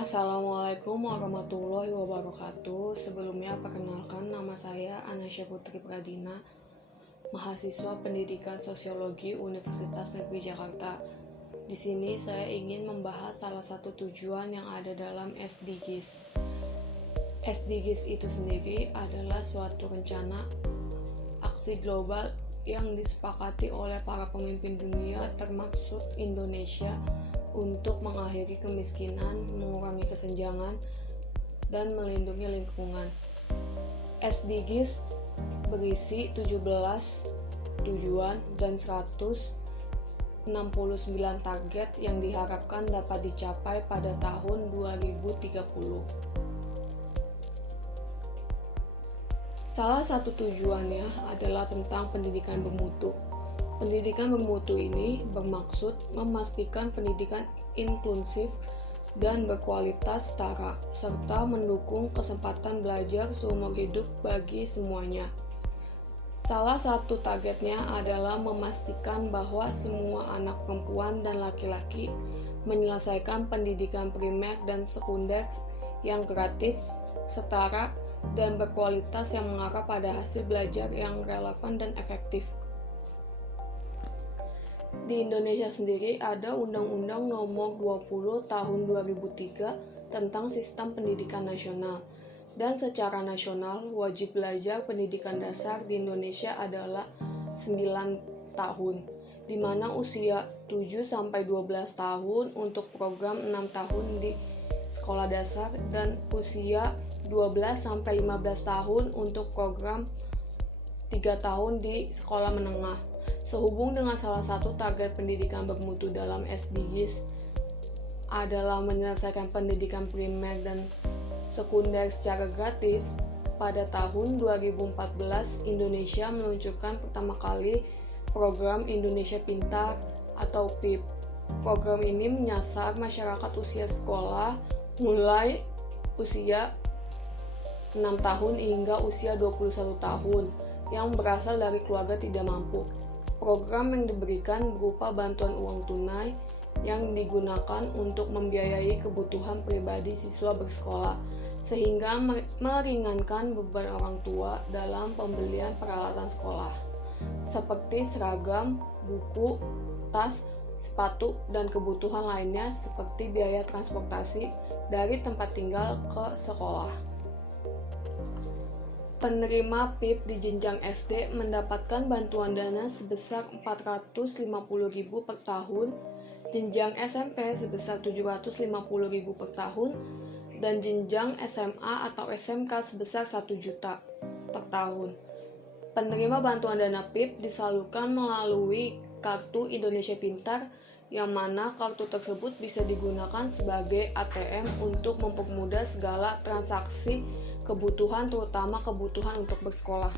Assalamualaikum warahmatullahi wabarakatuh. Sebelumnya perkenalkan, nama saya Anasya Putri Pradina, mahasiswa Pendidikan Sosiologi Universitas Negeri Jakarta. Di sini saya ingin membahas salah satu tujuan yang ada dalam SDGs. SDGs itu sendiri adalah suatu rencana aksi global yang disepakati oleh para pemimpin dunia termasuk Indonesia untuk mengakhiri kemiskinan, mengurangi kesenjangan, dan melindungi lingkungan. SDGs berisi 17 tujuan dan 169 target yang diharapkan dapat dicapai pada tahun 2030. Salah satu tujuannya adalah tentang pendidikan bermutu. Pendidikan bermutu ini bermaksud memastikan pendidikan inklusif dan berkualitas setara, serta mendukung kesempatan belajar seumur hidup bagi semuanya. Salah satu targetnya adalah memastikan bahwa semua anak perempuan dan laki-laki menyelesaikan pendidikan primer dan sekunder yang gratis, setara, dan berkualitas yang mengarah pada hasil belajar yang relevan dan efektif. Di Indonesia sendiri ada Undang-Undang Nomor 20 Tahun 2003 tentang Sistem Pendidikan Nasional, dan secara nasional wajib belajar pendidikan dasar di Indonesia adalah 9 tahun, di mana usia 7-12 tahun untuk program 6 tahun di sekolah dasar dan usia 12-15 tahun untuk program 3 tahun di sekolah menengah. Sehubung dengan salah satu target pendidikan bermutu dalam SDGs adalah menyelesaikan pendidikan primer dan sekunder secara gratis, pada tahun 2014 Indonesia meluncurkan pertama kali program Indonesia Pintar atau PIP. Program ini menyasar masyarakat usia sekolah mulai usia 6 tahun hingga usia 21 tahun yang berasal dari keluarga tidak mampu. Program yang diberikan berupa bantuan uang tunai yang digunakan untuk membiayai kebutuhan pribadi siswa bersekolah, sehingga meringankan beban orang tua dalam pembelian peralatan sekolah, seperti seragam, buku, tas, sepatu, dan kebutuhan lainnya seperti biaya transportasi dari tempat tinggal ke sekolah. Penerima PIP di jenjang SD mendapatkan bantuan dana sebesar Rp450.000 per tahun, jenjang SMP sebesar Rp750.000 per tahun, dan jenjang SMA atau SMK sebesar Rp1.000.000 per tahun. Penerima bantuan dana PIP disalurkan melalui Kartu Indonesia Pintar, yang mana kartu tersebut bisa digunakan sebagai ATM untuk mempermudah segala transaksi kebutuhan, terutama kebutuhan untuk bersekolah.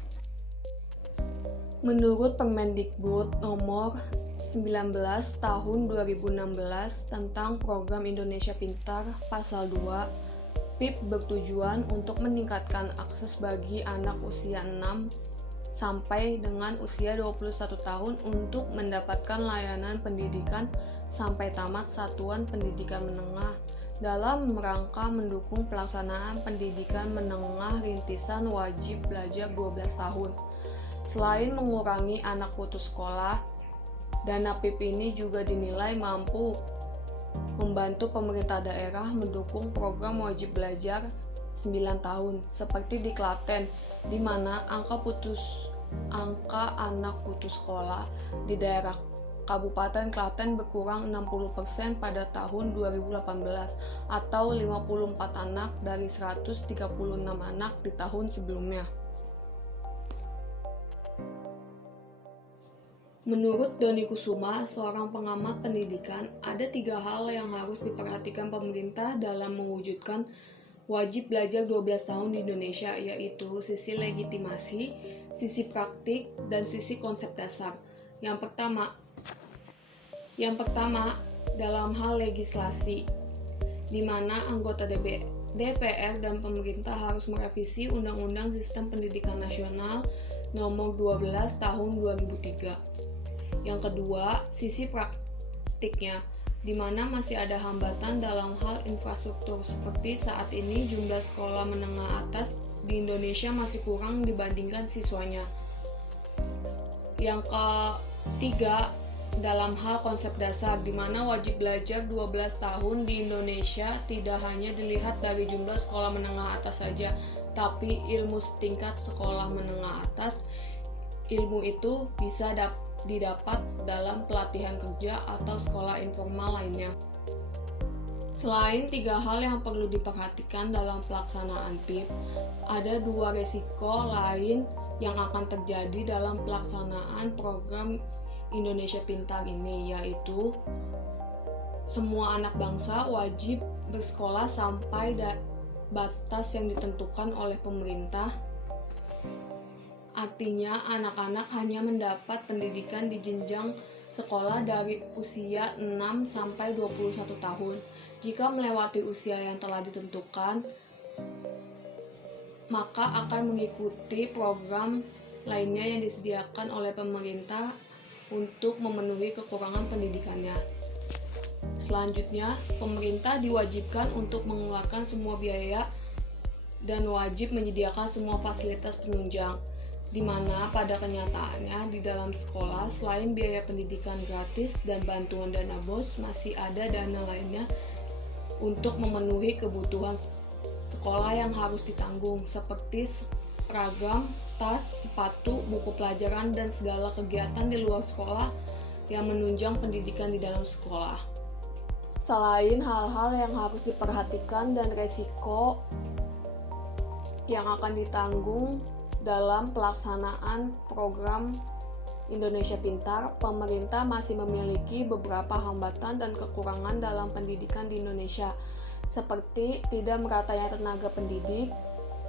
Menurut Permendikbud Nomor 19 Tahun 2016 tentang Program Indonesia Pintar Pasal 2, PIP bertujuan untuk meningkatkan akses bagi anak usia 6 sampai dengan usia 21 tahun untuk mendapatkan layanan pendidikan sampai tamat satuan pendidikan menengah, dalam rangka mendukung pelaksanaan pendidikan menengah rintisan wajib belajar 12 tahun. Selain mengurangi anak putus sekolah, dana PIP ini juga dinilai mampu membantu pemerintah daerah mendukung program wajib belajar 9 tahun, seperti di Klaten, di mana angka anak putus sekolah di daerah Kabupaten Klaten berkurang 60% pada tahun 2018 atau 54 anak dari 136 anak di tahun sebelumnya. Menurut Doni Kusuma, seorang pengamat pendidikan, ada 3 hal yang harus diperhatikan pemerintah dalam mewujudkan wajib belajar 12 tahun di Indonesia, yaitu sisi legitimasi, sisi praktik, dan sisi konsep dasar. Yang pertama dalam hal legislasi, di mana anggota DPR dan pemerintah harus merevisi Undang-Undang Sistem Pendidikan Nasional Nomor 12 Tahun 2003. Yang kedua, sisi praktiknya, di mana masih ada hambatan dalam hal infrastruktur, seperti saat ini jumlah sekolah menengah atas di Indonesia masih kurang dibandingkan siswanya. Yang ketiga, dalam hal konsep dasar, di mana wajib belajar 12 tahun di Indonesia tidak hanya dilihat dari jumlah sekolah menengah atas saja, tapi ilmu setingkat sekolah menengah atas. Ilmu itu bisa didapat dalam pelatihan kerja atau sekolah informal lainnya. Selain 3 hal yang perlu diperhatikan dalam pelaksanaan PIP, ada 2 resiko lain yang akan terjadi dalam pelaksanaan program Indonesia Pintar ini, yaitu semua anak bangsa wajib bersekolah sampai batas yang ditentukan oleh pemerintah. Artinya, anak-anak hanya mendapat pendidikan di jenjang sekolah dari usia 6 sampai 21 tahun. Jika melewati usia yang telah ditentukan, maka akan mengikuti program lainnya yang disediakan oleh pemerintah untuk memenuhi kekurangan pendidikannya. Selanjutnya, pemerintah diwajibkan untuk mengeluarkan semua biaya dan wajib menyediakan semua fasilitas penunjang, di mana pada kenyataannya di dalam sekolah selain biaya pendidikan gratis dan bantuan dana BOS, masih ada dana lainnya untuk memenuhi kebutuhan sekolah yang harus ditanggung, seperti seragam, tas, sepatu, buku pelajaran, dan segala kegiatan di luar sekolah yang menunjang pendidikan di dalam sekolah. Selain hal-hal yang harus diperhatikan dan resiko yang akan ditanggung dalam pelaksanaan program Indonesia Pintar, pemerintah masih memiliki beberapa hambatan dan kekurangan dalam pendidikan di Indonesia, seperti tidak meratanya tenaga pendidik,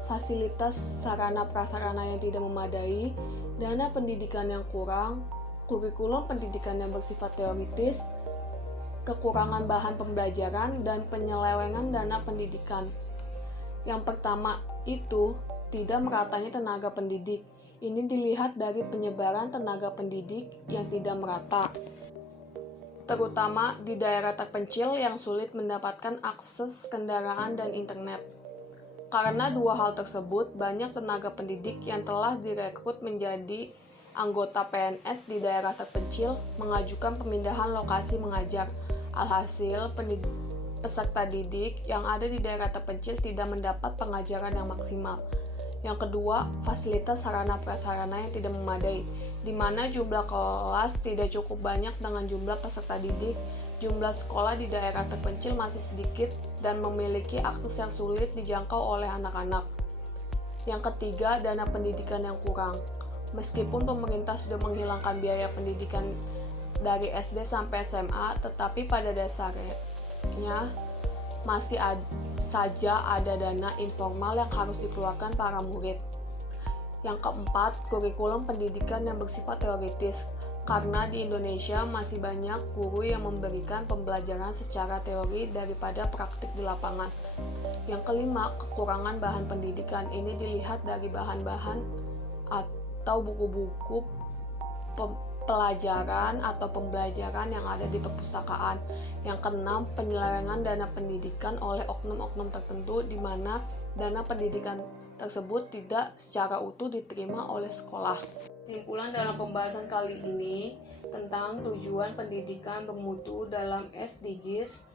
fasilitas sarana prasarana yang tidak memadai, dana pendidikan yang kurang, kurikulum pendidikan yang bersifat teoritis, kekurangan bahan pembelajaran, dan penyelewengan dana pendidikan. Yang pertama itu, tidak meratanya tenaga pendidik. Ini dilihat dari penyebaran tenaga pendidik yang tidak merata, terutama di daerah terpencil yang sulit mendapatkan akses kendaraan dan internet. Karena 2 hal tersebut, banyak tenaga pendidik yang telah direkrut menjadi anggota PNS di daerah terpencil mengajukan pemindahan lokasi mengajar. Alhasil, peserta didik yang ada di daerah terpencil tidak mendapat pengajaran yang maksimal. Yang kedua, fasilitas sarana prasarana yang tidak memadai, di mana jumlah kelas tidak cukup banyak dengan jumlah peserta didik. Jumlah sekolah di daerah terpencil masih sedikit dan memiliki akses yang sulit dijangkau oleh anak-anak. Yang ketiga, dana pendidikan yang kurang. Meskipun pemerintah sudah menghilangkan biaya pendidikan dari SD sampai SMA, tetapi pada dasarnya masih saja ada dana informal yang harus dikeluarkan para murid. Yang keempat, kurikulum pendidikan yang bersifat teoritis, karena di Indonesia masih banyak guru yang memberikan pembelajaran secara teori daripada praktik di lapangan. Yang kelima, kekurangan bahan pendidikan. Ini dilihat dari bahan-bahan atau buku-buku pelajaran atau pembelajaran yang ada di perpustakaan. Yang keenam, penyelewengan dana pendidikan oleh oknum-oknum tertentu, di mana dana pendidikan tersebut tidak secara utuh diterima oleh sekolah. Kesimpulan dalam pembahasan kali ini tentang tujuan pendidikan bermutu dalam SDGs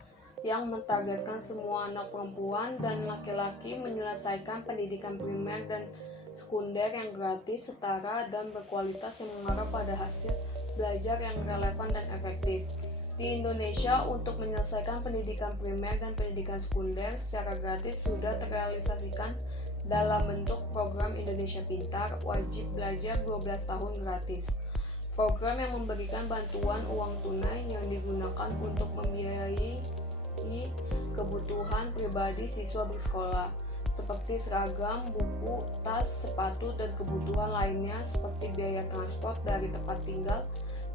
yang mentargetkan semua anak perempuan dan laki-laki menyelesaikan pendidikan primer dan sekunder yang gratis, setara, dan berkualitas yang mengarah pada hasil belajar yang relevan dan efektif. Di Indonesia, untuk menyelesaikan pendidikan primer dan pendidikan sekunder secara gratis sudah terrealisasikan dalam bentuk program Indonesia Pintar, wajib belajar 12 tahun gratis. Program yang memberikan bantuan uang tunai yang digunakan untuk membiayai kebutuhan pribadi siswa bersekolah, seperti seragam, buku, tas, sepatu, dan kebutuhan lainnya seperti biaya transport dari tempat tinggal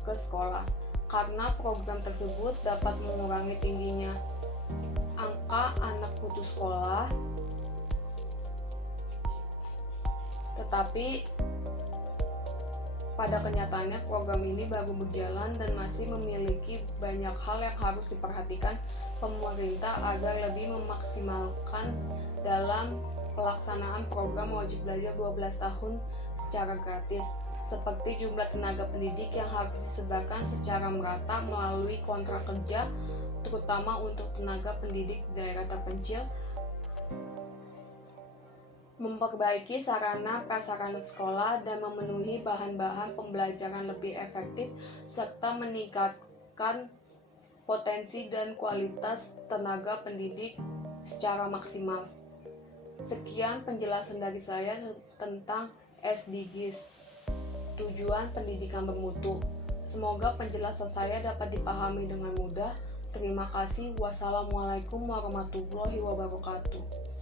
ke sekolah. Karena program tersebut dapat mengurangi tingginya angka anak putus sekolah, tetapi Pada kenyataannya, program ini baru berjalan dan masih memiliki banyak hal yang harus diperhatikan pemerintah agar lebih memaksimalkan dalam pelaksanaan program wajib belajar 12 tahun secara gratis, seperti jumlah tenaga pendidik yang harus disebarkan secara merata melalui kontrak kerja, terutama untuk tenaga pendidik daerah terpencil, memperbaiki sarana prasarana sekolah dan memenuhi bahan-bahan pembelajaran lebih efektif, serta meningkatkan potensi dan kualitas tenaga pendidik secara maksimal. Sekian penjelasan dari saya tentang SDGs, tujuan pendidikan bermutu. Semoga penjelasan saya dapat dipahami dengan mudah. Terima kasih. Wassalamualaikum warahmatullahi wabarakatuh.